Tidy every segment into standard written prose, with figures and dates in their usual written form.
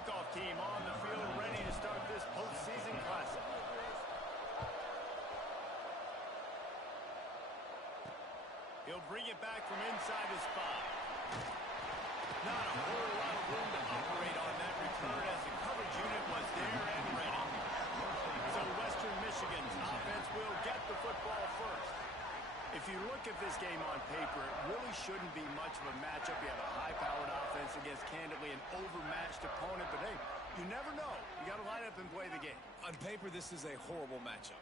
kickoff team on the field ready to start this postseason classic. He'll bring it back from inside his spot. Not a whole lot of room to operate on that return as the coverage unit was there and ready. So Western Michigan's offense will get the football first. If you look at this game on paper, it really shouldn't be much of a matchup. You have a high-powered offense against, candidly, an overmatched opponent. But, hey, you never know. You got to line up and play the game. On paper, this is a horrible matchup.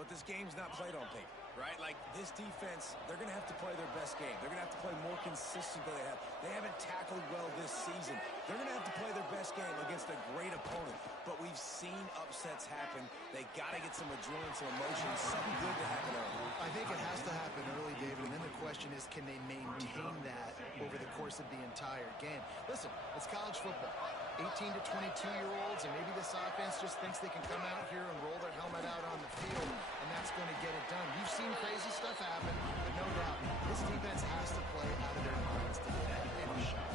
But this game's not played on paper, right? Like, this defense, they're going to have to play their best game. They're going to have to play more consistent than they have. They haven't tackled well this season. They're going to have to play their best game against a great opponent. But we've seen upsets happen. They got to get some adrenaline, some emotion, something good to happen early. I think it has to happen early, David, and then the question is, can they maintain that over the course of the entire game? Listen, it's college football. 18 to 22-year-olds, and maybe this offense just thinks they can come out here and roll their helmet out on the field, and that's going to get it done. We've seen crazy stuff happen, but no doubt, this defense has to play out of their minds to get any shot.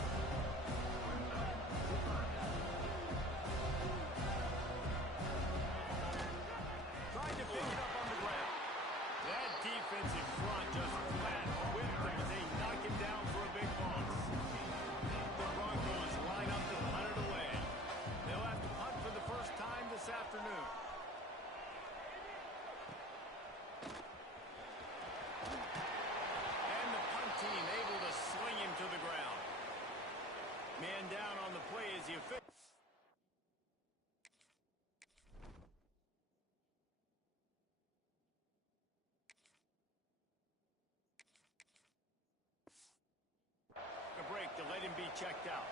Trying to pick it up on the ground. That defensive front just flat whipped him as they knock him down for a big loss. The Broncos line up to punt it away. They'll have to punt for the first time this afternoon. And the punt team able to sling him to the ground. Man down on the play as the official. A break to let him be checked out.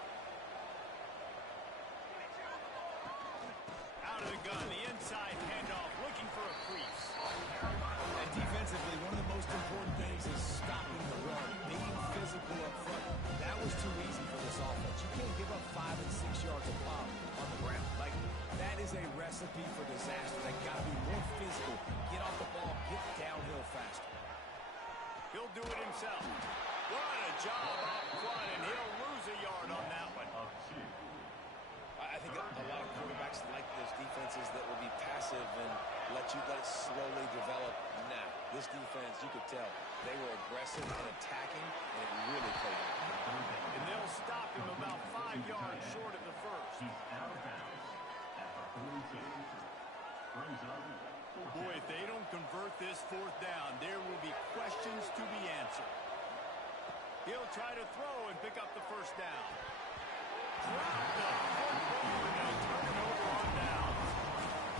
Out of the gun, the inside handoff, looking for a crease. And defensively, one of the most important things is stopping the run, being physical up front. That was too easy for this offense. You can't give up 5 and 6 yards a pop on the ground. Like, that is a recipe for disaster. They got to be more physical. Get off the ball, get downhill faster. He'll do it himself. What a job up front, and he'll lose a yard on that one. I think a lot of quarterbacks like those defenses that will be passive and let it slowly develop. Nah, this defense, you could tell, they were aggressive and attacking, and it really paid off. And they'll stop him about 5 yards short of the first. Boy, if they don't convert this fourth down, there will be questions to be answered. He'll try to throw and pick up the first down. Drop the football and they'll turn it over on downs.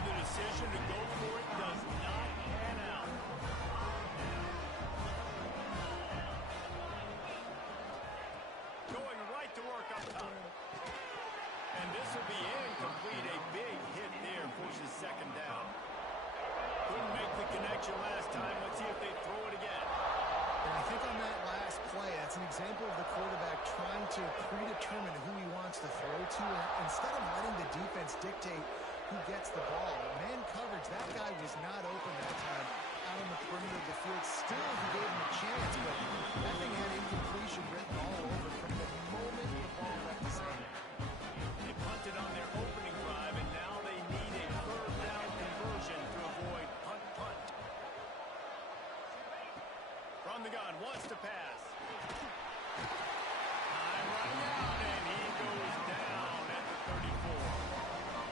The decision to go for it does not pan out. Going right to work up top. And this will be incomplete. A big hit there forces second down. Couldn't make the connection last time. Let's see if they throw it again. And I think on that last play, that's an example of the quarterback trying to predetermine who he wants to throw to. And instead of letting the defense dictate who gets the ball, man coverage, that guy was not open that time out on the perimeter of the field. Still, he gave him a chance, but that thing had incompletion written all over from the moment the ball left his hand. They punted on their opening drive, and now they need a third down conversion to avoid punt. From the gun, wants to pass. Time running out, and he goes down at the 34.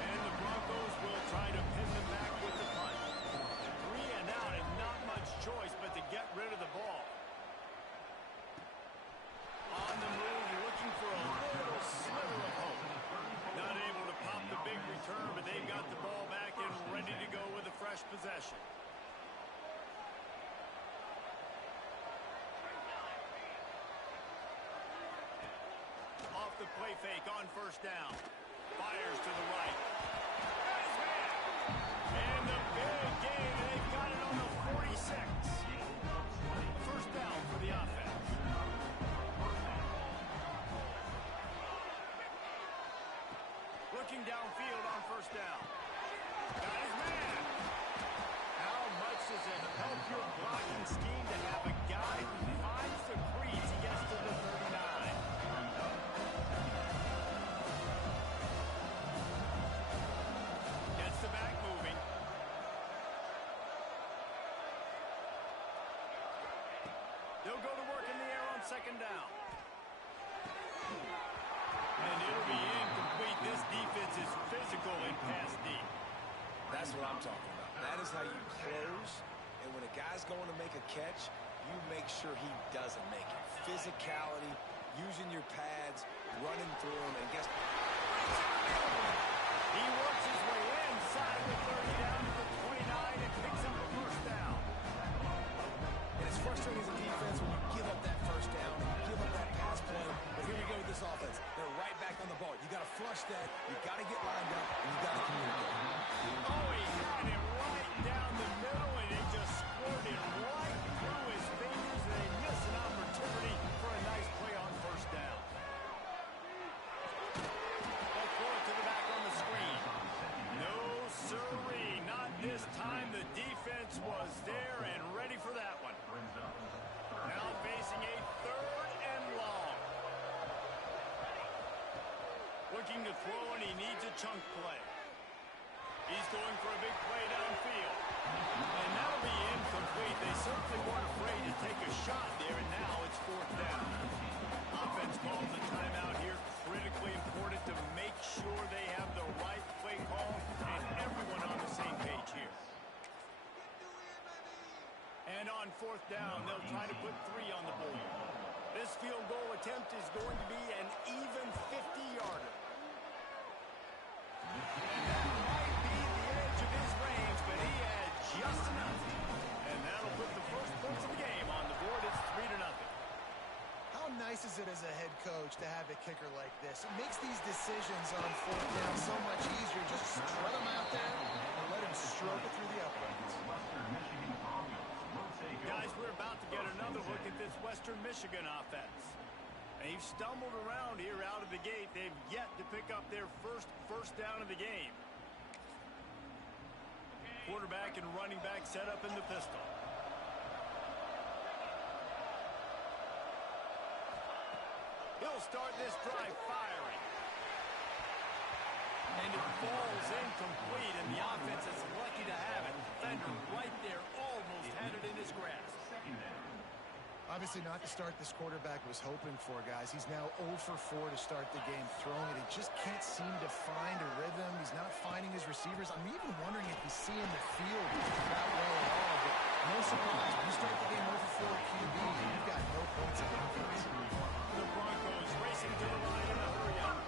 And the Broncos will try to pin them back with the punt. 3 and out, and not much choice but to get rid of the ball. On the move, looking for a little sliver of hope. Not able to pop the big return, but they've got the ball back and ready to go with a fresh possession. Off the play fake on first down. Fires to the right. Got his man. And the big gain, and they've got it on the 46. First down for the offense. Looking downfield on first down. Got his man. How much does it help your blocking scheme to have a guy who finds the crease? He gets to the 39. second down. And it'll be incomplete. This defense is physical and pass deep. That's what I'm talking about. That is how you close. And when a guy's going to make a catch, you make sure he doesn't make it. Physicality, using your pads, running through them, and guess what? He works his way inside the 30 down to the 29 and picks up the first down. And it's frustrating as a defense when you give up that first down, give up that pass play. But here you go with this offense. They're right back on the ball. You got to flush that. You got to get lined up, and you got to communicate. Oh, he had it right down the middle, and it just squirted right through his fingers, and they missed an opportunity for a nice play on first down. They'll throw it to the back on the screen. No siree, not this time. The defense was there and ready for that one. Now facing a third and long. Looking to throw, and he needs a chunk play. He's going for a big play downfield. And that'll be incomplete. They certainly weren't afraid to take a shot there, and now it's fourth down. Offense calls a timeout here. Critically important to make sure they have the right play call and everyone on the same page here. And on fourth down, they'll try to put 3 on the board. This field goal attempt is going to be an even 50-yarder. And that might be the edge of his range, but he had just enough. And that'll put the first points of the game on the board. It's 3-0. How nice is it as a head coach to have a kicker like this? It makes these decisions on fourth down so much easier. Just strut him out there and let him stroke it through the uprights. Guys, we're about to get another look at this Western Michigan offense. They've stumbled around here out of the gate. They've yet to pick up their first down of the game. Quarterback and running back set up in the pistol. He'll start this drive firing. And it falls incomplete, and the offense is lucky to have it. Defender right there almost had it in his grasp. Obviously not the start this quarterback was hoping for, guys. He's now 0 for 4 to start the game throwing it. He just can't seem to find a rhythm. He's not finding his receivers. I'm even wondering if he's seeing the field that well at all. But no surprise, when you start the game 0 for 4 QB, you've got no points in offense. The Broncos racing to the line in a hurry up.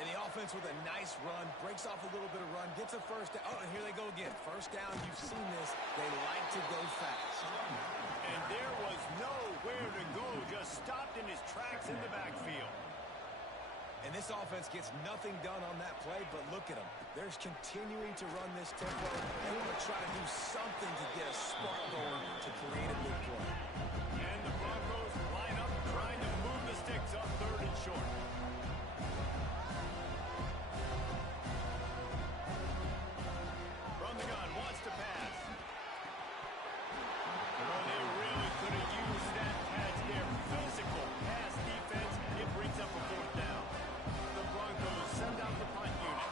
And the offense with a nice run, breaks off a little bit of run, gets a first down. Oh, and here they go again. First down, you've seen this. They like to go fast. And there was nowhere to go, just stopped in his tracks in the backfield. And this offense gets nothing done on that play, but look at them. They're continuing to run this tempo. They want to try to do something to get a spark going to create a big play. And the Broncos line up trying to move the sticks on third and short. From the gun, wants to pass. Well, they really could have used that pass there. Physical pass defense. It brings up a fourth down. The Broncos send out the punt unit.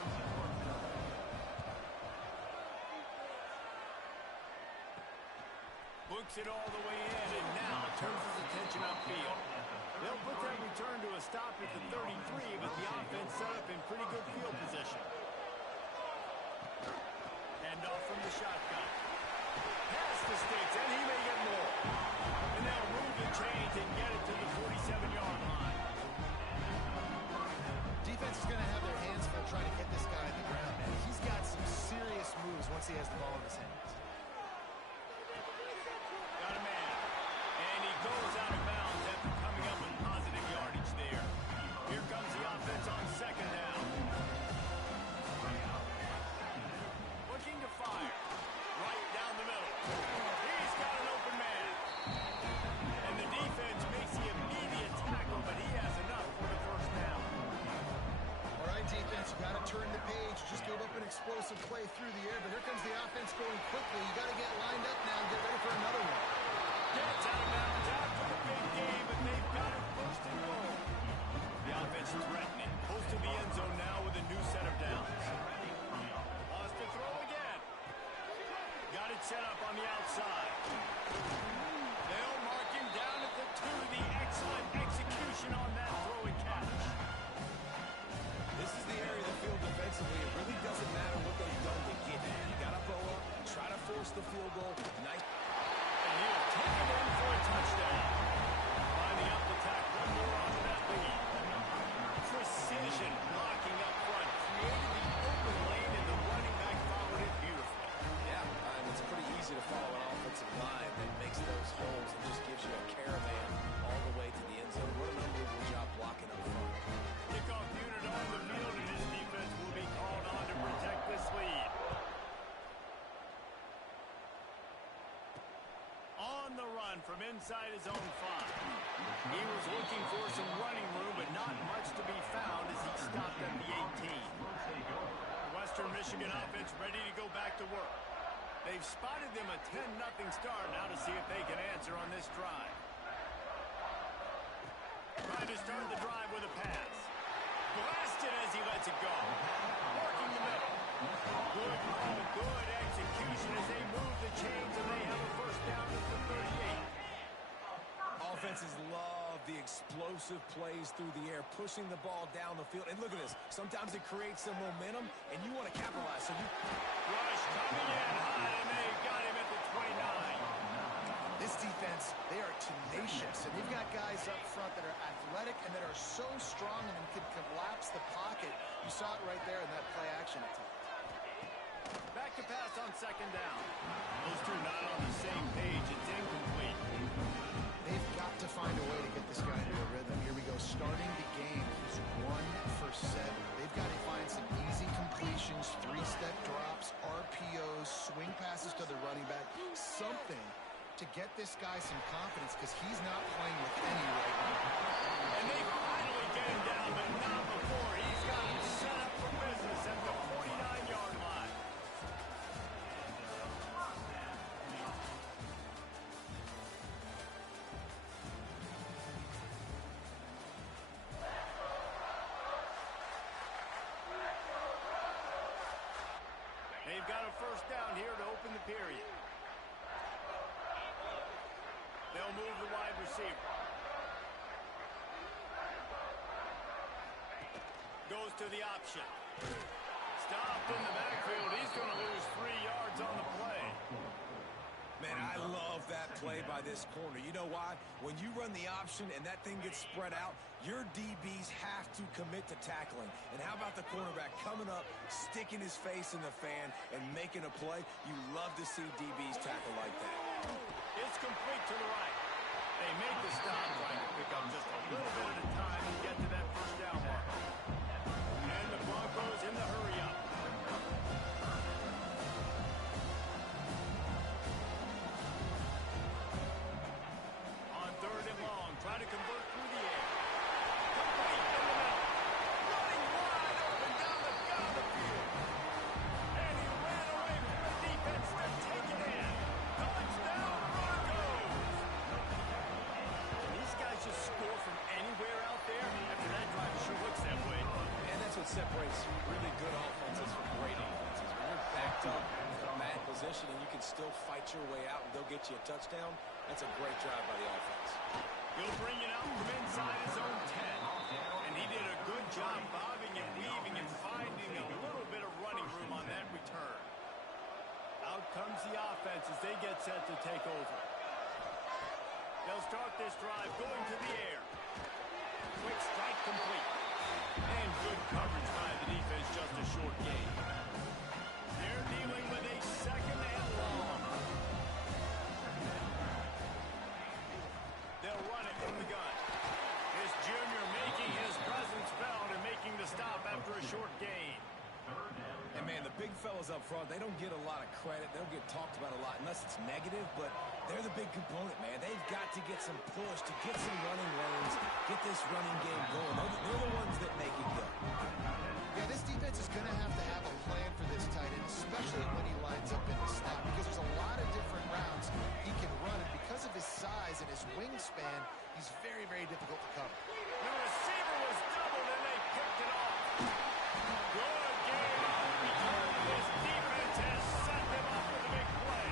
Looks it all the way in, and now turns his attention upfield. They'll put that return to a stop at the 33, but the offense set up in pretty good field position. Hand off from the shotgun. Pass the sticks, and he may get more. And they'll move the chains and get it to the 47-yard line. Defense is going to have their hands full trying to get this guy on the ground, man. He's got some serious moves once he has the ball in his hands. Got a man. And he goes out of bounds after coming up with positive yardage there. Here comes the offense on second down. Looking to fire. Right down the middle. He's got an open man. And the defense makes the immediate tackle, but he has enough for the first down. All right, defense, you got to turn the page. Just gave up an explosive play through the air, but here comes the offense going quickly. You got to get lined up now and get ready for another one. Gets out of bounds after the big game, but they've got it first and goal. The offense threatening. Close to the end zone now with a new set of downs. Lost to throw again. Got it set up on the outside. They'll mark him down at the to the excellent execution on that throw and catch. This is the area of the field defensively. It really doesn't matter what they've done to get there. You got to bow up, try to force the field goal. Nice. And he'll take it in for a touchdown. Lining up the tack, one more onto that lead. Precision blocking up front. Created the open lane, and the running back followed it beautifully. Yeah, it's pretty easy to follow an offensive line that makes those holes and just gives you a caravan all the way to the end zone. What an unbelievable job blocking up front. Kickoff unit on the field, and his defense will be called on to protect this lead. On the run from inside his own 5. He was looking for some running room, but not much to be found as he stopped at the 18. Western Michigan offense ready to go back to work. They've spotted them a 10-0 start. Now to see if they can answer on this drive. Trying to start the drive with a pass. Blasted as he lets it go. Working the middle. Good ball, good execution as they move the chains, and they have a first down at the 38. Offenses love the explosive plays through the air, pushing the ball down the field. And look at this. Sometimes it creates some momentum, and you want to capitalize. So you Rush coming in high, and they got him at the 29. This defense, they are tenacious, and they've got guys up front that are athletic and that are so strong and can collapse the pocket. You saw it right there in that play action attempt. Back to pass on second down. Those two not on the same page. It's incomplete. They've got to find a way to get this guy into a rhythm. Here we go, starting the game. He's 1 for 7. They've got to find some easy completions, 3-step drops, RPOs, swing passes to the running back, something to get this guy some confidence because he's not playing with any right now. And they finally get him down, but not before. He's got him set up for business at the 49-yard line. They've got a first down here to open the period. They'll move the wide receiver. Goes to the option. Stopped in the backfield. He's going to lose 3 yards on the play. Man, I love that play by this corner. You know why? When you run the option and that thing gets spread out, your DBs have to commit to tackling. And how about the cornerback coming up, sticking his face in the fan, and making a play? You love to see DBs tackle like that. It's complete to the right. They make the stop, trying to pick up just a little bit at a time and get to that first down mark. And the Broncos in the hurry up. On third and long, try to convert through the air. Complete in the middle. Running wide open down the gut of the field. And he ran away from the defense to take it in. Touchdown, Broncos! These guys just score from anywhere out there. After that drive, it sure looks that way. And that's what separates really good offenses from great offenses. When you're backed up in a bad position and you can still fight your way out and they'll get you a touchdown, that's a great drive by the offense. He'll bring it out from inside his own 10. And he did a good job bobbing and weaving and finding a little bit of running room on that return. Out comes the offense as they get set to take over. They'll start this drive going to the air. Quick strike complete. And good coverage by the defense, just a short gain. They're dealing with a second and long. They'll run it from the gun. This junior making his presence felt and making the stop after a short gain. And, man, the big fellas up front, they don't get a lot of credit. They don't get talked about a lot unless it's negative, but they're the big component, man. They've got to get some push, to get some running lanes, get this running game going. They're the ones that make it go. Yeah, this defense is going to have a plan for this tight end, especially when he lines up in the slot, because there's a lot of different routes he can run, and because of his size and his wingspan, he's very, very difficult to cover. The receiver was doubled, and they picked it off. Good game on the return. This defense has set them up with a big play.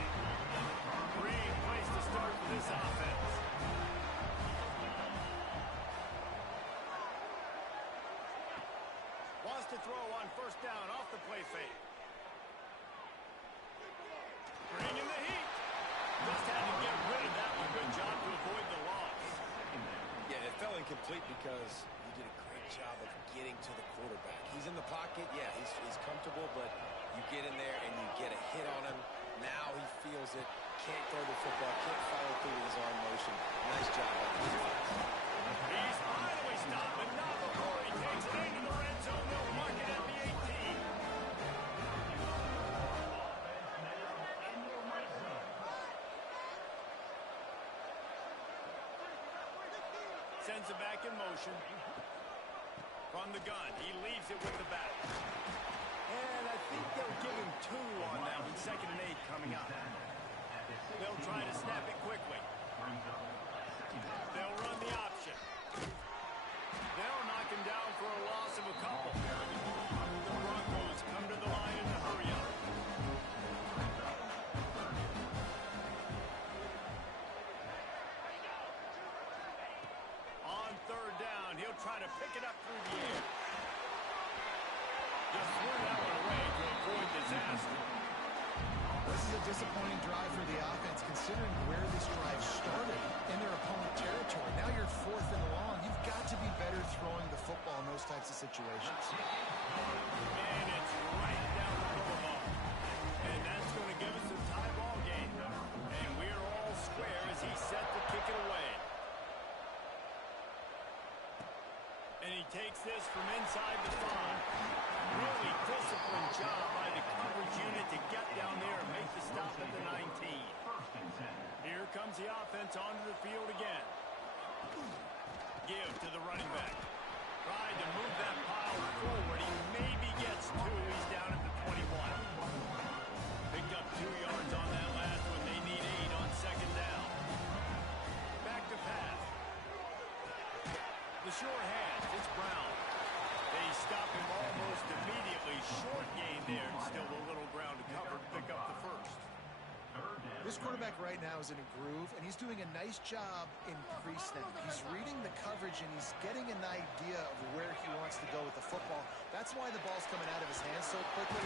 Great place to start for this offense. to throw on first down off the play fake. Bringing the heat. Just had to get rid of that one. Good job to avoid the loss. Yeah, it fell incomplete because he did a great job of getting to the quarterback. He's in the pocket. Yeah, he's comfortable, but you get in there and you get a hit on him. Now he feels it. Can't throw the football. Can't follow through with his arm motion. Nice job by the defense. He's finally stopped, but not before he takes it into the red zone. They'll mark it at the 18. Sends it back in motion. From the gun, he leaves it with the back. And I think they'll give him 2 on that one. 2nd and 8 coming up. They'll try to snap it quickly. They'll run the option. They'll knock him down for a loss of a couple. The Broncos come to the line in a hurry up. On 3rd down, he'll try to pick it up through the air. Just threw that one away to avoid disaster. This is a disappointing drive for the offense, considering where this drive started in their opponent territory. Now you're 4th and long. You've got to be better throwing the football in those types of situations. And it's right down the middle. And that's going to give us a tie ball game. And we're all square as he's set to kick it away. And he takes this from inside the 5. Really disciplined job by the coverage unit to get down there and make the stop at the 19. Here comes the offense onto the field again. Give to the running back. Tried to move that pile forward. He maybe gets 2. He's down at the 21. Picked up 2 yards on that last one. They need 8 on 2nd down. Back to pass. The short hands. It's Brown. They stop him almost immediately. Short gain there, and still a little ground to cover to pick up the 1st. This quarterback right now is in a groove, and he's doing a nice job in pre-snap. He's reading the coverage, and he's getting an idea of where he wants to go with the football. That's why the ball's coming out of his hands so quickly.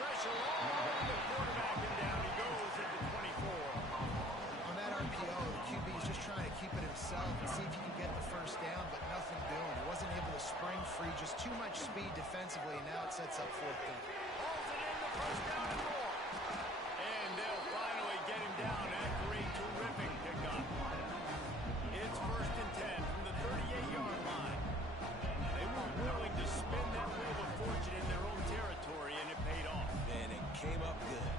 Pressure all over the quarterback, and down he goes at the 24. On that RPO, the QB is just trying to keep it himself and see if he can get the 1st down, but nothing doing. He wasn't able to spring free, just too much speed defensively, and now it sets up 4th down. Holds it in the 1st down and more. And they'll finally get him down after a terrific pickup. It's 1st and 10 from the 38-yard line. They were willing to spin that wheel of fortune in their own territory, and it paid off. And it came up good.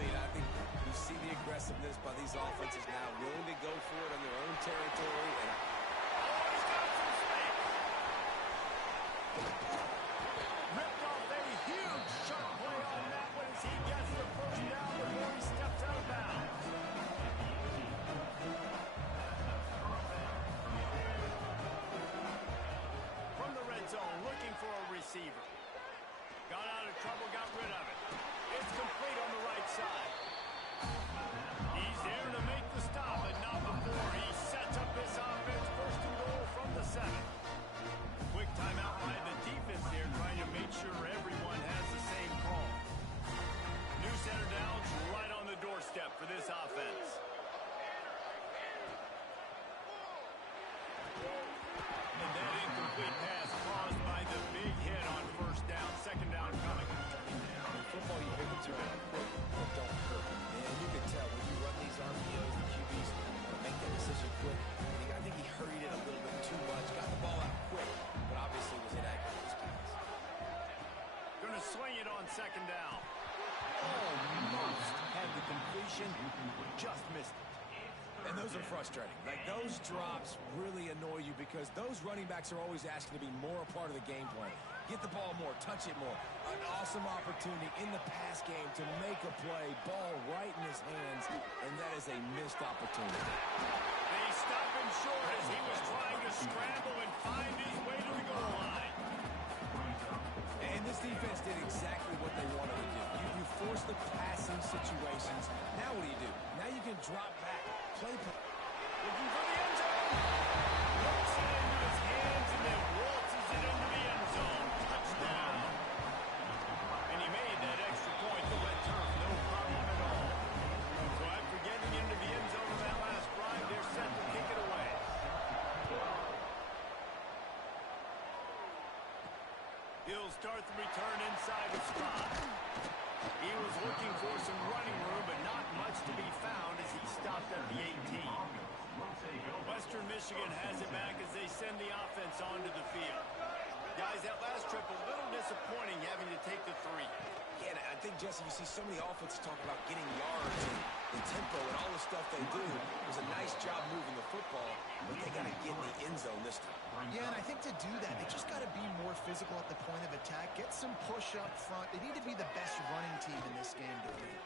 I think you see the aggressiveness by these offenses now, willing to go for it on their own territory. And he's got some space. Ripped off a huge shot play on that one as he gets the 1st down before he steps out of bounds. From the red zone, looking for a receiver. Got out of trouble, got rid of it. It's complete on the right side. He's there to make the stop, but not before he sets up this offense. 1st and goal from the 7. Quick timeout by the defense there, trying to make sure everyone has the same call. New center downs right on the doorstep for this offense. And that incomplete pass caused by the big hit on 1st down. 2nd down coming. in football, you pick the 2 down quick, but don't hurt. And you can tell when you run these RPOs, the QBs want to make that decision quick. And I think he hurried it a little bit too much, got the ball out quick, but obviously was inaccurate in his pass. Going to swing it on 2nd down. Almost had the completion, just missed it. And those are frustrating. Like, those drops really annoy you because those running backs are always asking to be more a part of the game plan. Get the ball more, touch it more. An awesome opportunity in the pass game to make a play, ball right in his hands, and that is a missed opportunity. They stop him short as he was trying to scramble and find his way to the goal line. And this defense did exactly what they wanted to do. You force the passing situations. Now what do? Now you can drop back. Play. Looking for the end zone. Hooks it into his hands and then waltzes it into the end zone. Touchdown. He'll start the return inside the spot. He was looking for some running room, but not much to be found as he stopped at the 18. Western Michigan has it back as they send the offense onto the field. Guys, that last trip a little disappointing having to take the 3. Yeah, and I think, Jesse, you see so many offenses talk about getting yards and tempo and all the stuff they do. It was a nice job moving the football, but they got to get in the end zone this time. Yeah, and I think to do that, they just got to be more physical at the point of attack, get some push up front. They need to be the best running team in this game to win.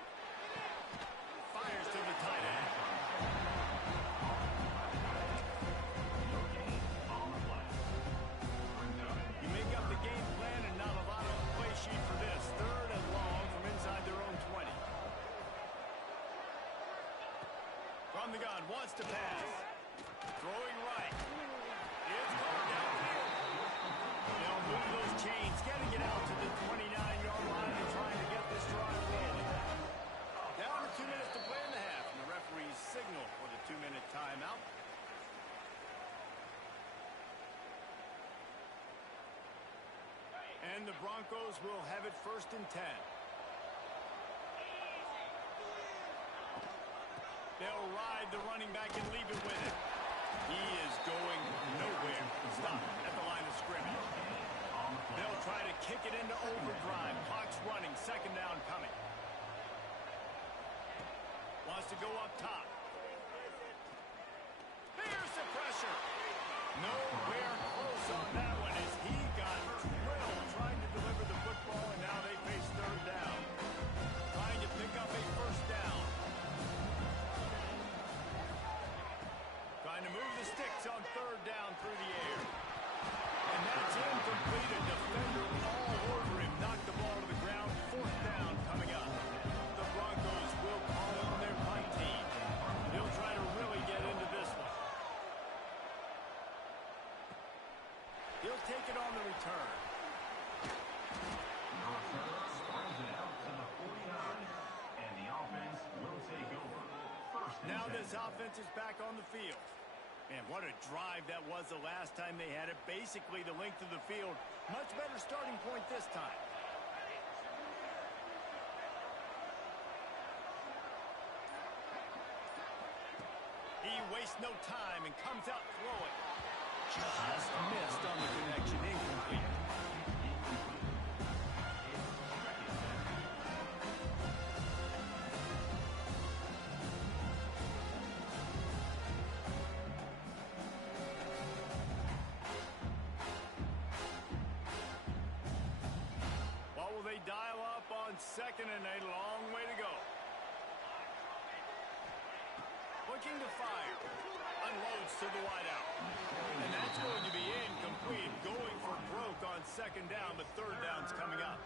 Fires to the tight end. You make up the game plan and not a lot on the play sheet for this. 3rd and long from inside their own 20. From the gun, wants to pass. Throwing right. It's going downfield. They'll move those chains, getting it out to the 29-yard line and trying to get this drive rolling. Down to 2 minutes to play in the half, and the referee's signal for the 2-minute timeout. And the Broncos will have it 1st and 10. They'll ride the running back and leave it with him. He is going nowhere. Stop at the line of scrimmage. They'll try to kick it into overdrive. Clock's running. 2nd down coming. Wants to go up top. Here's the pressure. Nowhere close on that one as he got drilled trying to deliver the football, and now they face 3rd down. Trying to pick up a 1st down. Trying to move the sticks on 3rd down through the air. And that's incomplete. A defender all over him. Knocked the ball to the ground. 4th down coming up. The Broncos will call on their punt team. They'll try to really get into this one. He'll take it on the return. Now this offense is back on the field. And what a drive that was the last time they had it. Basically the length of the field. Much better starting point this time. He wastes no time and comes out throwing. Just missed on the connection. Incomplete. Dial up on 2nd and a long way to go. Looking to fire. Unloads to the wideout. And that's going to be incomplete. Going for broke on 2nd down, but 3rd down's coming up.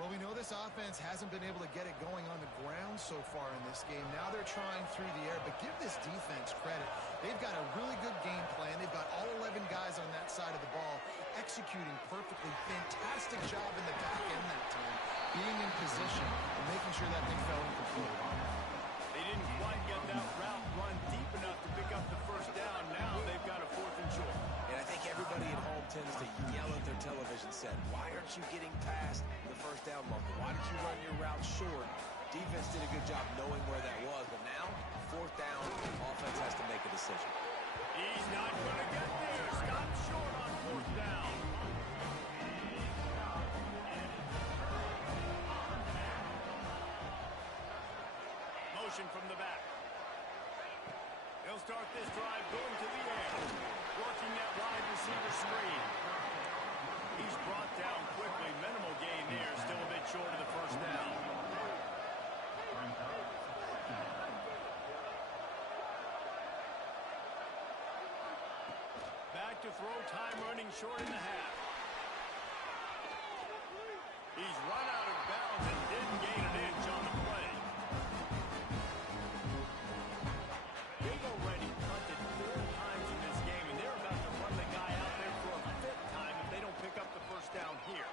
Well, we know this offense hasn't been able to get it going on the ground so far in this game. Now they're trying through the air, but give this defense credit. They've got a really good game plan. They've got all 11 guys on that side of the ball executing perfectly. Fantastic job in the back end that time, being in position and making sure that thing fell incomplete. They didn't quite get that route run deep enough to pick up the 1st down. Now they've got a 4th and short. And I think everybody at home tends to yell at their television set, why aren't you getting past the 1st down marker? Why did you run your route short? Defense did a good job knowing where that was, but now, 4th down, offense has to make a decision. He's not going to get there. Stop short on 4th down. Motion from the back. He'll start this drive going to the air. Working that wide receiver screen. He's brought down quickly. Minimal gain there. Still a bit short of the 1st down. Back to throw. Time running short in the half. He's run out of bounds and didn't gain an inch on the play. They've already punted 4 times in this game, and they're about to run the guy out there for a 5th time if they don't pick up the 1st down here.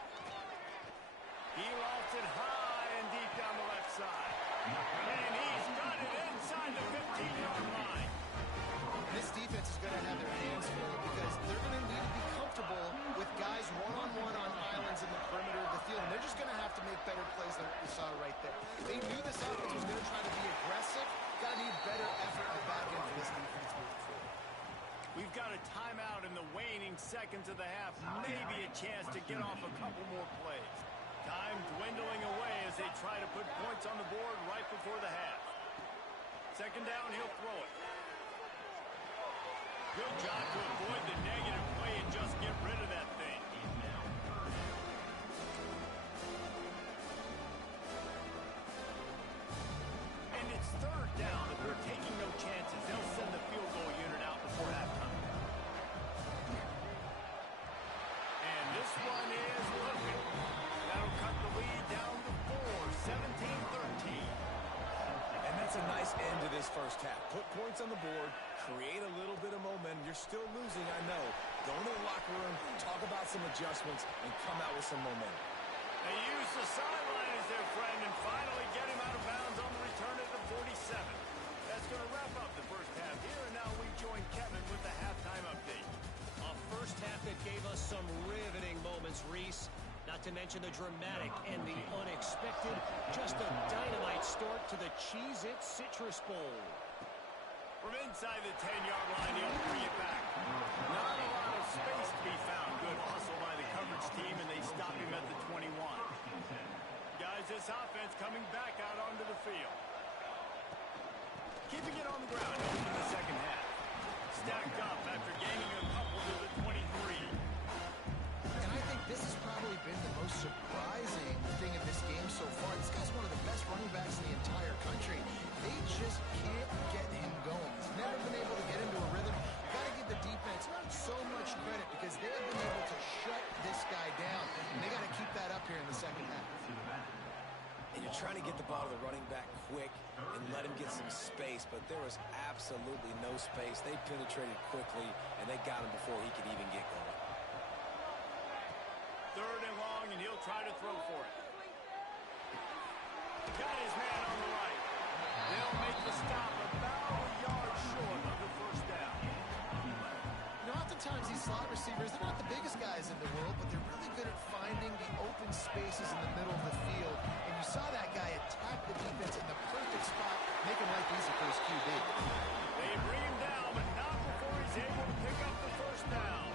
He lofts it high and deep down the left side. And he's got it inside the 15-yard line. This defense is going to have their hands full because they're going to need to be comfortable with guys one-on-one on islands in the saw right there. They knew this offense was going to try to be aggressive. Got to need better effort on the back end for this defense moving forward. We've got a timeout in the waning seconds of the half. Maybe a chance to get off a couple more plays. Time dwindling away as they try to put points on the board right before the half. Second down, he'll throw it. Good job to avoid the negative play and just get rid of that thing. And it's third down, but they're taking no chances. They'll send the field goal unit out before halftime. And this one is looking. That'll cut the lead down to 4, 17-13. And that's a nice end to this first half. Put points on the board, create a little bit of momentum. You're still losing, I know. Go into the locker room, talk about some adjustments, and come out with some momentum. They use the sideline as their friend and finally get him out of bounds on the return at the 47. That's going to wrap up the first half here, and now we join Kevin with the halftime update. A first half that gave us some riveting moments, Reese. Not to mention the dramatic and the unexpected. Just a dynamite start to the Cheez-It Citrus Bowl. From inside the 10-yard line, he'll bring it back. Not a lot of space to be found. Good hustle by the coverage team, and they stop him at the 21. Guys, this offense coming back out onto the field. Keeping it on the ground in the second half. Stacked up after gaining a couple to the 23. And I think this has probably been the most surprising thing in this game so far. This guy's one of the best running backs in the entire country. They just can't get him going. He's never been able to get into a rhythm. You've got to give the defense so much credit because they have been able to shut this guy down. And they got to keep that up here in the second half. And you're trying to get the ball to the running back quick and let him get some space, but there was absolutely no space. They penetrated quickly, and they got him before he could even get going. Third and long, and he'll try to throw for it. Got his man on the right. They'll make the stop about a yard short of the first down. You know, oftentimes these slot receivers, they're not the biggest guys in the world, but they're really good at finding the open spaces in the middle of the field. And you saw that guy attack the defense in the perfect spot, making life easy for his QB. They bring him down, but not before he's able to pick up the first down.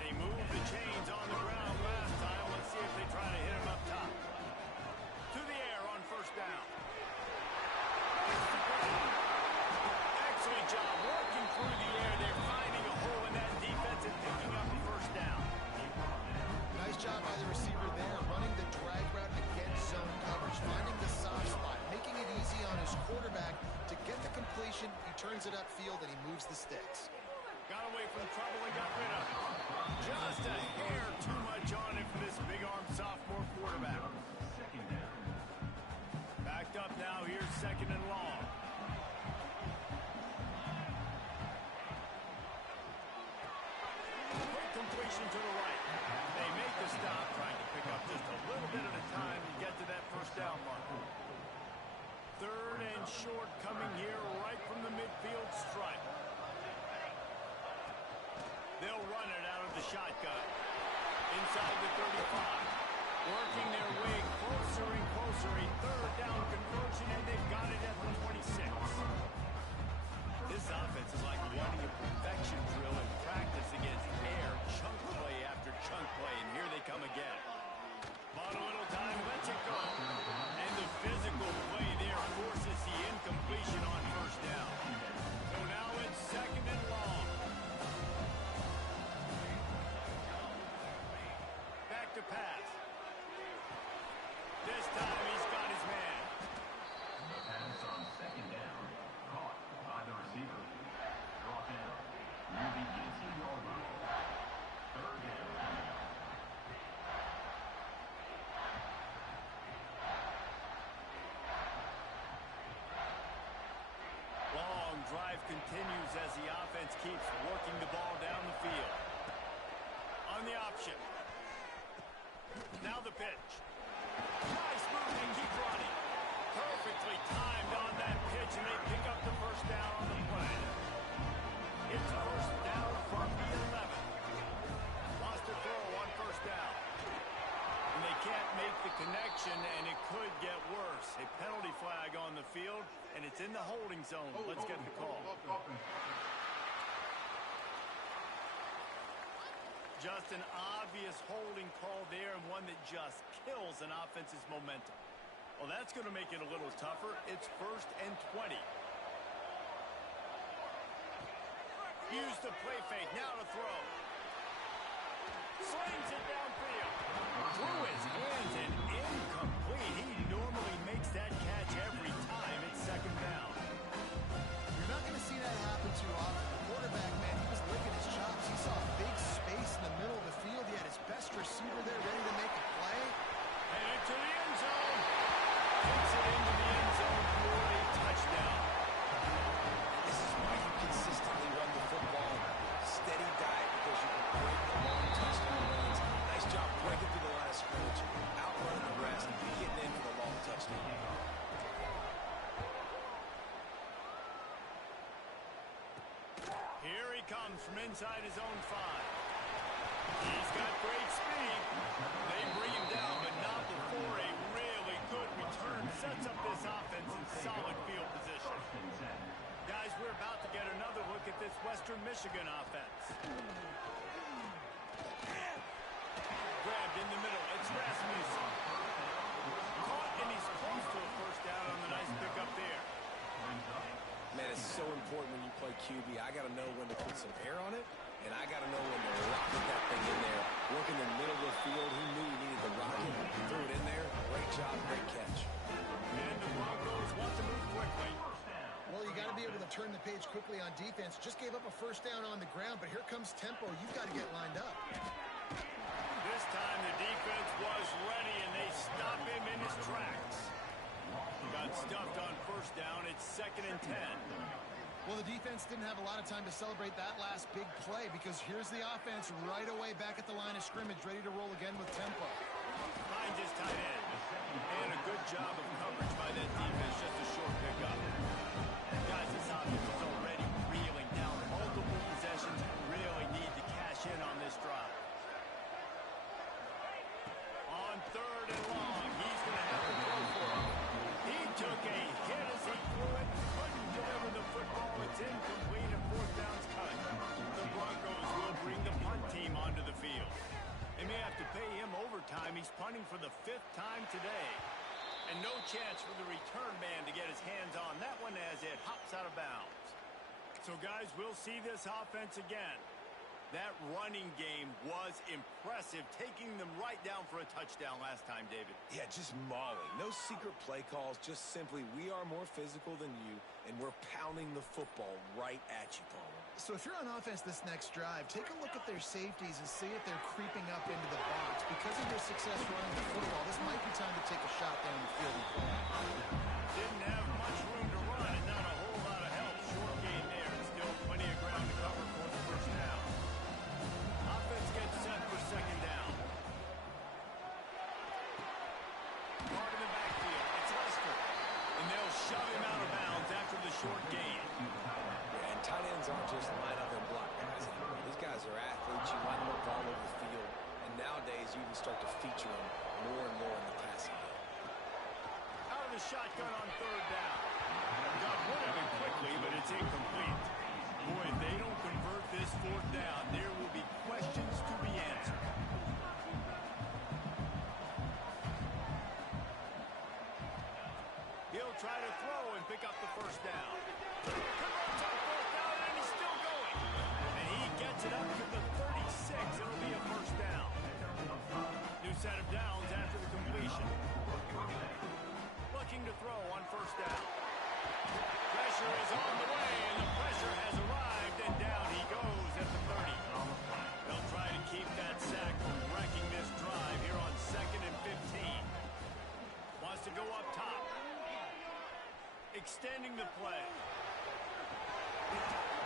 They moved the chains on the ground last time. Let's see if they try to hit him up top. To the air on first down. Excellent job working through the air. They're finding a hole in that defense and picking up the first down. Nice job by the receiver there, running the drag route against zone coverage, finding the soft spot, making it easy on his quarterback to get the completion. He turns it upfield and he moves the sticks. Got away from trouble and got rid of it. Just a hair too much on it for this big-arm sophomore quarterback. Backed up now. Here's second and long. Quick completion to the right. They make the stop, trying to pick up just a little bit at a time to get to that first down mark. Third and short coming here right from the midfield stripe. They'll run it out of the shotgun. Inside the 35. Working their way closer and closer. A third down conversion, and they've got it at the 26. This offense is like running a perfection drill in practice against air. Chunk play after chunk play, and here they come again. Bought a little time, lets it go. And the physical play there forces the incompletion on first down. So now it's second and long. Back to pass. This time he's got his man. The pass on second down, caught by the receiver. Brought down near the 18-yard line. Third down. Long drive continues as the offense keeps working the ball down the field. On the option. Now the pitch. Nice move and keep running. Perfectly timed on that pitch, and they pick up the first down on the play. It's first down from the 11. Lost a throw on first down. And they can't make the connection, and it and it's in the holding zone. Let's get the call. Just an obvious holding call there, and one that just kills an offense's momentum. Well, that's going to make it a little tougher. It's 1st and 20. Use the play fake. Now to throw. Slings it downfield. Through his hands and incomplete. He normally makes that catch every time. It's 2nd down. You're not going to see that happen too often. The quarterback, man, he was licking his chops. He saw a big space in the middle of the field. He had his best receiver there ready to make a play. And into the end zone. Takes it into the end zone for a touchdown. This is why you consistently run the football. Steady diet because you can break the long touchdown runs. Nice job breaking through the line of scrimmage, outrunning the rest, and getting in for the long touchdown. Here he comes from inside his own 5. He's got great speed. They bring him down, but not before a really good return. Sets up this offense in solid field position. Guys, we're about to get another look at this Western Michigan offense. Grabbed in the middle. It's Rasmussen. Caught, and he's close to a 1st down on the nice pickup there. Man, it's so important when you play QB. I got to know when to put some air on it, and I got to know when to rocket that thing in there. Work in the middle of the field. He knew he needed to rock it. Threw it in there. Great job, great catch. And the Broncos want to move quickly. Well, you got to be able to turn the page quickly on defense. Just gave up a 1st down on the ground, but here comes tempo. You've got to get lined up. This time the defense was ready, and they stop him in his tracks. Got stuffed on 1st down. It's 2nd and 10. Well, the defense didn't have a lot of time to celebrate that last big play because here's the offense right away back at the line of scrimmage, ready to roll again with tempo. Finds his tight end. And a good job of coverage by that defense. Just a short pickup. Guys, this offense is already reeling down. Multiple possessions. Really need to cash in on this drive. On 3rd and long, he's going to have to go for it. He took a hit as he threw it. Couldn't deliver the football. It's incomplete, and 4th down's cut. The Broncos will bring the punt team onto the field. They may have to pay him overtime. He's punting for the 5th time today. And no chance for the return man to get his hands on that one as it hops out of bounds. So, guys, we'll see this offense again. That running game was impressive, taking them right down for a touchdown last time, David. Yeah, just mauling. No secret play calls, just simply we are more physical than you, and we're pounding the football right at you, Palmer. So if you're on offense this next drive, take a look at their safeties and see if they're creeping up into the box. Because of their success running the football, this might be time to take a shot down the field and play. Didn't have much room to run and not a whole lot of help. Short gain there, and still plenty of ground to cover for the 1st down. Offense gets set for 2nd down. Caught in the backfield. It's Lester. And they'll shove him out of bounds after the short gain. Yeah, and tight ends aren't just line up and block guys anymore. These guys are athletes. You line them up all over the field. And nowadays, you can start to feature them more and more in the passing game. Out of the shotgun on 3rd down. Got rid of it quickly, but it's incomplete. Boy, if they don't convert this 4th down, there will be questions to be answered. He'll try to throw and pick up the 1st down. Converts on 4th down, and he's still going. And he gets it up to the 36. It'll be a 1st down. New set of downs after the completion. Looking to throw on 1st down. Pressure is on the way, and the pressure has arrived, and down he goes at the 30. They'll try to keep that sack from wrecking this drive here on 2nd and 15. Wants to go up top. Extending the play.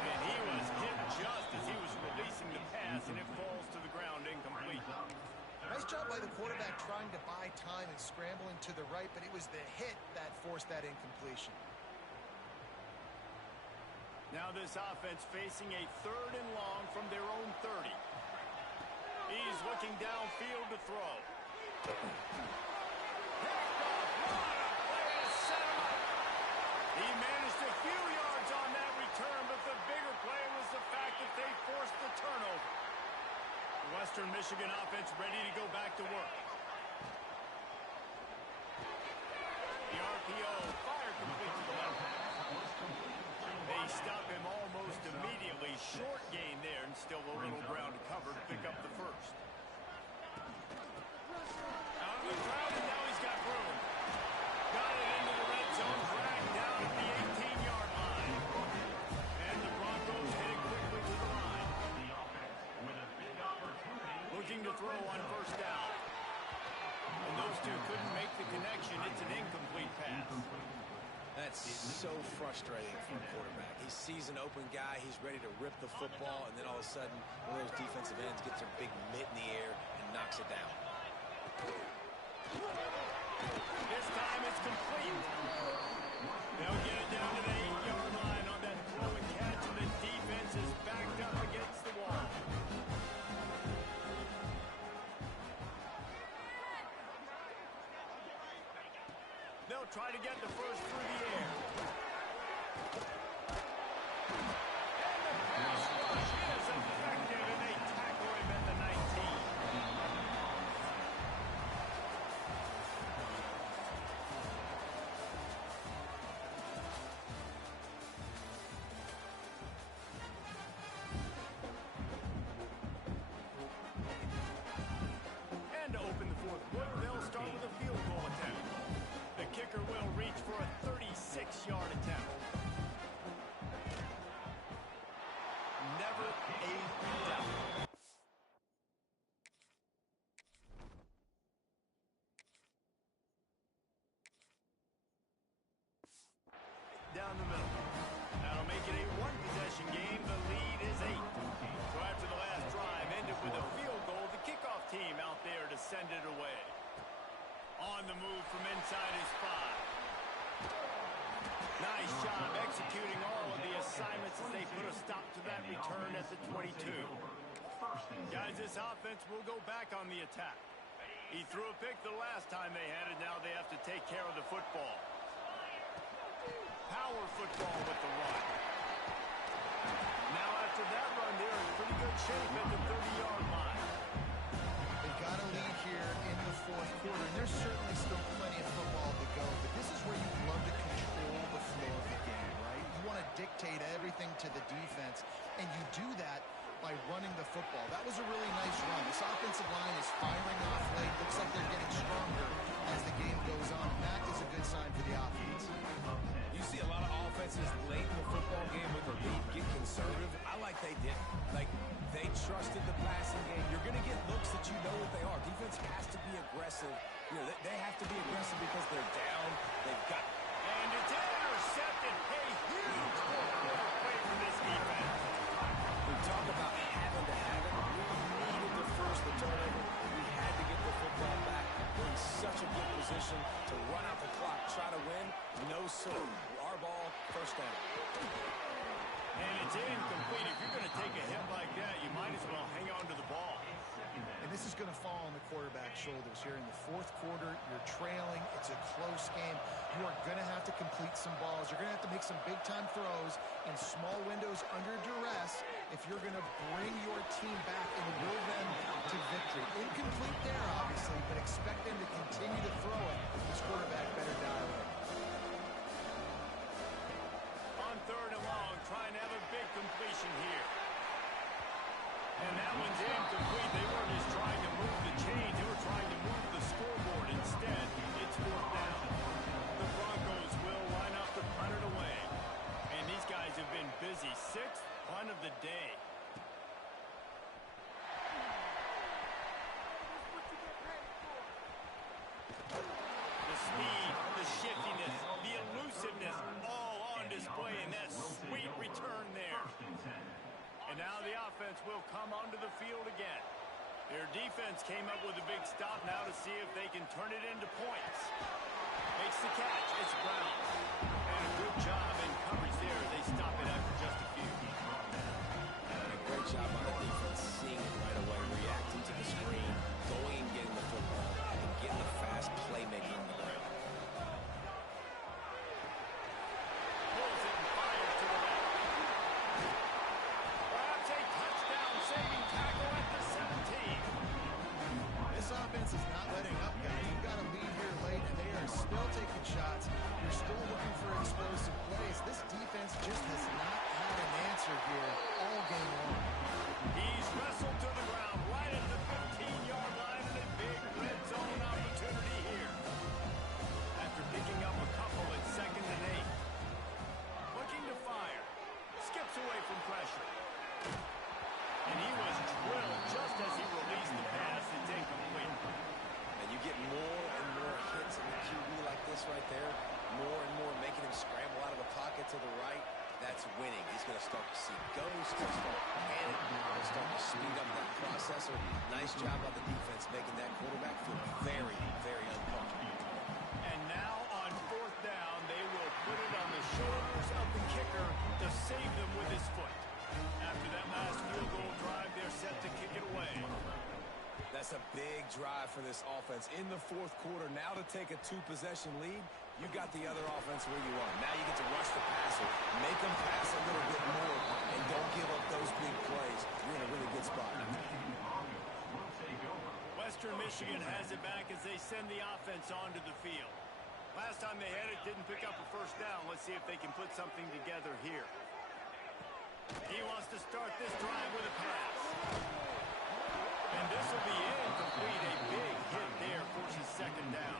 And he was hit just as he was releasing the pass, and it falls to the ground incomplete. Nice job by the quarterback trying to buy time and scrambling to the right, but it was the hit that forced that incompletion. Now this offense facing a 3rd and long from their own 30. He's looking downfield to throw. Picked off. What a play to set him up. He made Michigan offense ready to go back to work. The RPO, fire complete to the left. They stop him almost immediately. Short gain there, and still a little ground to cover to pick up the first. Out of the crowd, and now he's got room. Got it into the red zone, dragged down at the 18-yard line. And the Broncos headed quickly to the line. Looking to throw on first down. And those two couldn't make the connection. It's an incomplete pass. That's so frustrating for a quarterback. He sees an open guy, he's ready to rip the football, and then all of a sudden, one of those defensive ends gets their big mitt in the air and knocks it down. This time it's complete. They'll get it down to the 8-yard line on that throw and catch, and the defense is backed up against the wall. They'll try to get the first through the air. And the pass rush is effective, and they tackle him at the 19. And to open the fourth quarter, they'll start with a field goal attempt. The kicker will reach for a 36-yard attempt. Never a doubt. Down the middle. That'll make it a one-possession game. The lead is 8. So after the last drive ended with a field goal, the kickoff team out there to send it away. On the move from inside his 5. Nice job executing all of the assignments as they put a stop to that return at the 22. Guys, this offense will go back on the attack. He threw a pick the last time they had it. Now they have to take care of the football. Power football with the run. Now after that run, they're in pretty good shape at the 30-yard line. They've got a lead here in the fourth quarter, and there's certainly still plenty of football to go, but this is where you'd love to control the flow of the game, right? You want to dictate everything to the defense, and you do that by running the football. That was a really nice run. This offensive line is firing off late. Looks like they're getting stronger as the game goes on, and that is a good sign for the offense. You see a lot of offenses late in the football game with their lead get conservative. I like they did. Like, they trusted the passing game. You're going to get looks that you know what they are. Defense has to be aggressive. You know, they have to be aggressive because they're down. They've got... And it's intercepted. A huge play from this defense. We talk about having to have it. We needed to force the turnover. We had to get the football back. We're in such a good position to run out the clock, try to win. No, sir. Our ball, first down. And it's incomplete. If you're going to take a hit like that, you might as well hang on to the ball. And this is going to fall on the quarterback's shoulders here in the fourth quarter. You're trailing. It's a close game. You are going to have to complete some balls. You're going to have to make some big-time throws in small windows under duress if you're going to bring your team back and will them to victory. Incomplete there, obviously, but expect them to continue to throw it. This quarterback better dial in. On third and long, trying to have a big completion here. And that one's incomplete. They weren't just trying to move the chain. They were trying to move the scoreboard instead. It's fourth down. The Broncos will line up to punt it away. And these guys have been busy. 6th punt of the day. The speed, the shiftiness, the elusiveness, all on display in that sweet return there. And now the offense will come onto the field again. Their defense came up with a big stop now to see if they can turn it into points. Makes the catch. It's Brown. And a good job in coverage there. They stop it after just a few. And a great job on the defense, seeing it right away, reacting to the screen, going and getting the football, and getting the fast playmaking on the ground. Pulls it and fires to the left. Perhaps a touchdown saving tackle at the 17. pass right there, more and more making him scramble out of the pocket to the right, that's winning. He's going to start to see ghosts, he'll start to panic, he'll start to speed up that processor. Nice job by the defense making that quarterback feel very, very uncomfortable. And now on fourth down, they will put it on the shoulders of the kicker to save them with his foot. After that last field goal drive, they're set to kick it away. That's a big drive for this offense in the fourth quarter. Now to take a two-possession lead, you got the other offense where you want. Now you get to rush the passer, make them pass a little bit more, and don't give up those big plays. You're in a really good spot. Western Michigan has it back as they send the offense onto the field. Last time they had it, didn't pick up a first down. Let's see if they can put something together here. He wants to start this drive with a pass. And this will be incomplete. A big hit there forces second down.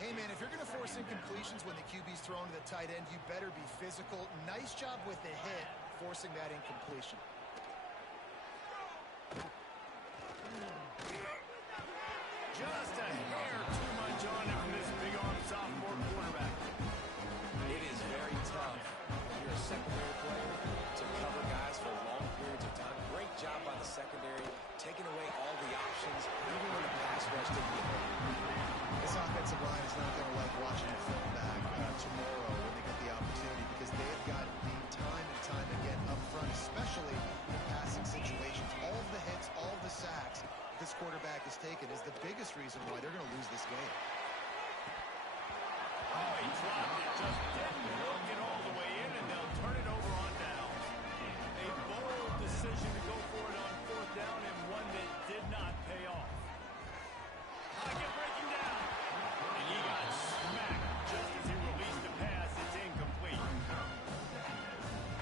Hey, man, if you're going to force incompletions when the QB's thrown to the tight end, you better be physical. Nice job with the hit, forcing that incompletion. Just a hair too much on him from this big-arm sophomore quarterback. It is very tough when you're a secondary player to cover guys for long periods of time. Great job by the secondary, taking away all the options, even when the pass rush didn't get hurt. This offensive line is not going to like watching the film back tomorrow when they get the opportunity, because they have gotten beat time and time again up front, especially in passing situations. All of the hits, all of the sacks this quarterback has taken is the biggest reason why they're going to lose this game. Oh, he dropped it. Just didn't hook it all the way in, and they'll turn it over on down. A bold decision to go for it on fourth down, and one that did not pay off. Pocket breaking down. And he got smacked just as he released the pass. It's incomplete.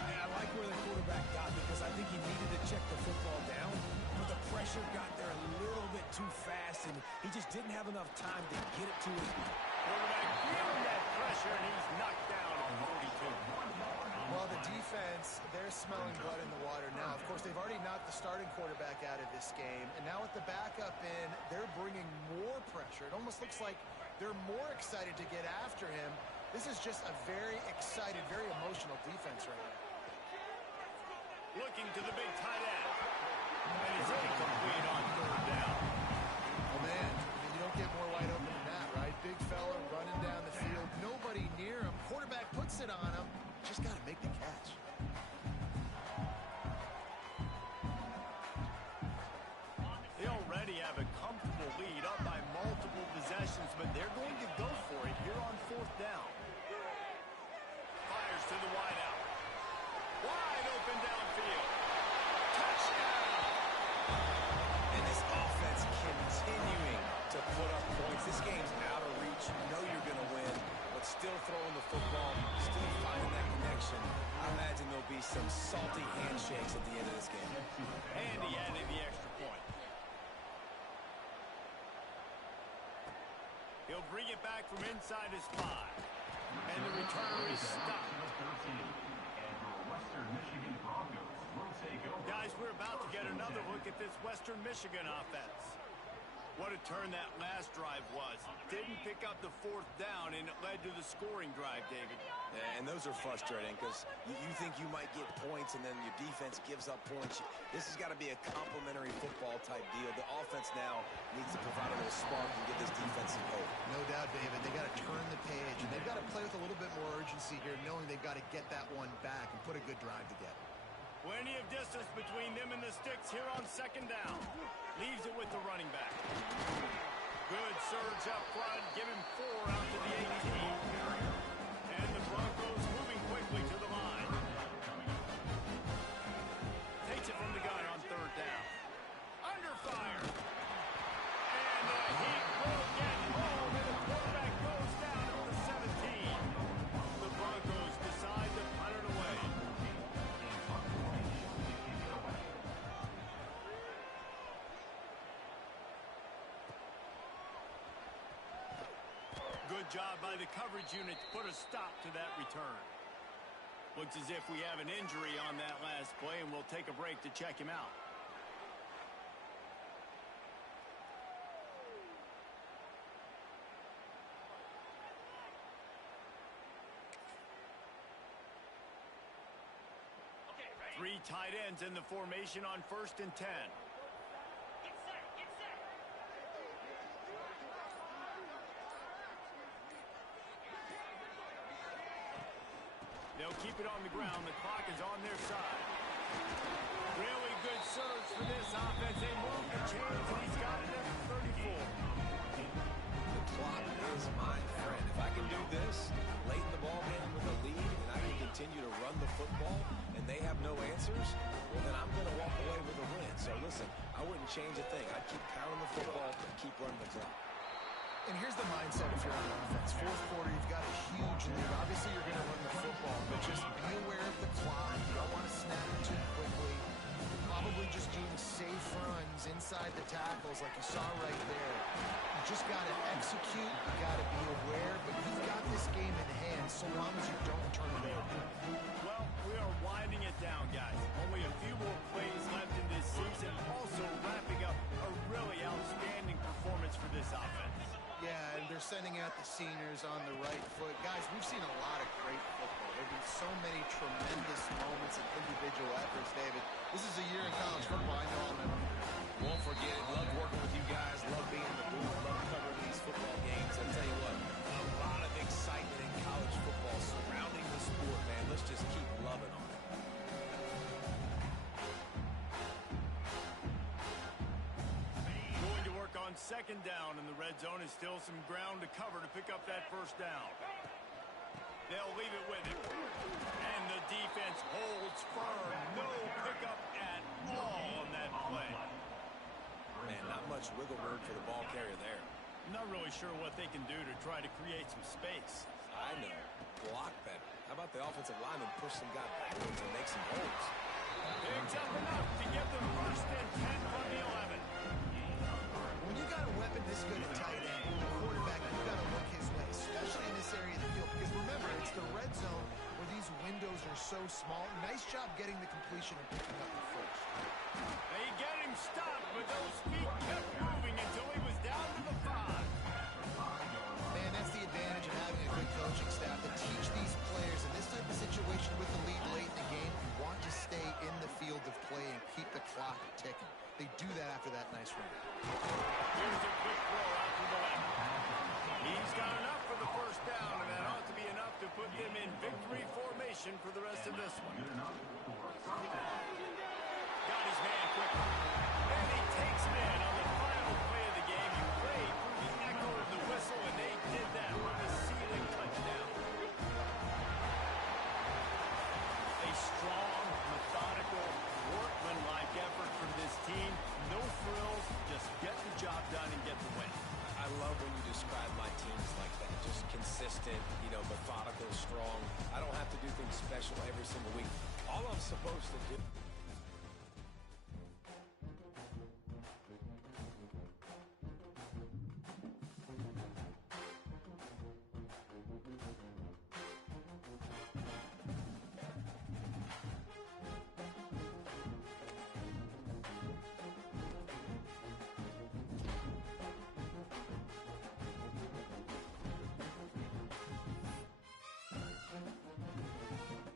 And I like where the quarterback got, because I think he needed to check the football down, but the pressure got there a little bit too fast, and he just didn't have enough time to get it to his Quarterback feeling that pressure, and he's knocked down on 42. Well, the defense, they're smelling blood in the water now. Of course, they've already knocked the starting quarterback out of this game, and now with the backup in, they're bringing more pressure. It almost looks like they're more excited to get after him. This is just a very excited, very emotional defense right now. Looking to the big tight end. And it's incomplete on third down. Oh, man, you don't get more wide open than that, right? Big fella running down the field, nobody near him. Quarterback puts it on him. Just got to make the catch. They already have a comfortable lead, up by multiple possessions, but they're going to go for it here on fourth down. Fires to the wideout. Wide open downfield. Touchdown! And this offense continuing to put up points. This game's out of reach. You know you're going to win, but still throwing the football, still finding that connection. I imagine there'll be some salty handshakes at the end of this game. And he added the extra point. He'll bring it back from inside his 5. And the returner is stopped. Guys, we're about to get another look at this Western Michigan offense. What a turn that last drive was. Didn't pick up the fourth down, and it led to the scoring drive, David. Yeah, and those are frustrating because you think you might get points and then your defense gives up points. This has got to be a complementary football type deal. The offense now needs to provide a little spark and give this defense some hope. No doubt, David. They got to turn the page, and they've got to play with a little bit more urgency here, knowing they've got to get that one back and put a good drive together. Plenty of distance between them and the sticks here on second down. Leaves it with the running back. Good surge up front. Give him 4 out to the 18. And the Broncos moving quickly to the line. Takes it from the gun on third down. Under fire. And the heat will get home, and the quarterback goes down at the 17. The Broncos decide to punt it away. Good job by the coverage unit to put a stop to that return. Looks as if we have an injury on that last play, and we'll take a break to check him out. tight ends in the formation on 1st and 10. They'll keep it on the ground. The clock is on their side. Really good surge for this offense. They move the chains, and he's got it at 34. The clock is my friend. If I can do this late in the ballgame with a lead and I can continue to run the football and they have no answers, well, then I'm going to walk away with a win. So, listen, I wouldn't change a thing. I'd keep pounding the football and keep running the clock. And here's the mindset if you're on offense. Fourth quarter, you've got a huge lead. Obviously, you're going to run the football, but just be aware of the clock. You don't want to snap it too quickly. You're probably just doing safe runs inside the tackles like you saw right there. You just got to execute. You got to be aware, but you've got this game in hand so long as you don't turn it over. Well, we are winding it down, guys. Only a few more plays left in this season. Also wrapping up a really outstanding performance for this offense. Yeah, and they're sending out the seniors on the right foot. Guys, we've seen a lot of great football. There have been so many tremendous moments and individual efforts, David. This is a year in college football I know I'll never forget. Won't forget it. Love working with you guys. Love being in the booth. Love covering these football games. I'll tell you what, a lot of excitement in college football surrounding the sport, man. Let's just keep loving on it. Going to work on 2nd down, and the red zone is still some ground to cover to pick up that 1st down. They'll leave it with him. And the defense holds firm. No pickup at all on that play. Man, not much wiggle room for the ball carrier there. Not really sure what they can do to try to create some space. I know. Block better. How about the offensive lineman push some guy backwards and make some holes? Picks up enough to get them 1st and 10 from the 11. When you got a weapon this good at tight end, the quarterback, you got to look his way, especially in this area of the field. Because remember, it's the red zone where these windows are so small. Nice job getting the completion and picking up the first. They get him stopped, but those feet kept moving until he was down to the 5. Man, that's the advantage of having a good coaching staff to teach these players in this type of situation with the lead late in the game. You want to stay in the field of play and keep the clock ticking. They do that after that nice run. Here's a quick throw out to the left. He's got enough for the 1st down, and that ought to be enough to put them in victory formation for the rest of this one. Got his man quickly. And he takes him in on the final play of the game. You played through the echo of the whistle, and they did that with a ceiling touchdown. A strong, methodical, workmanlike effort from this team. No frills, just get the job done and get the win. I love when you describe my teams like that. Just consistent, methodical, strong. I don't have to do things special every single week. All I'm supposed to do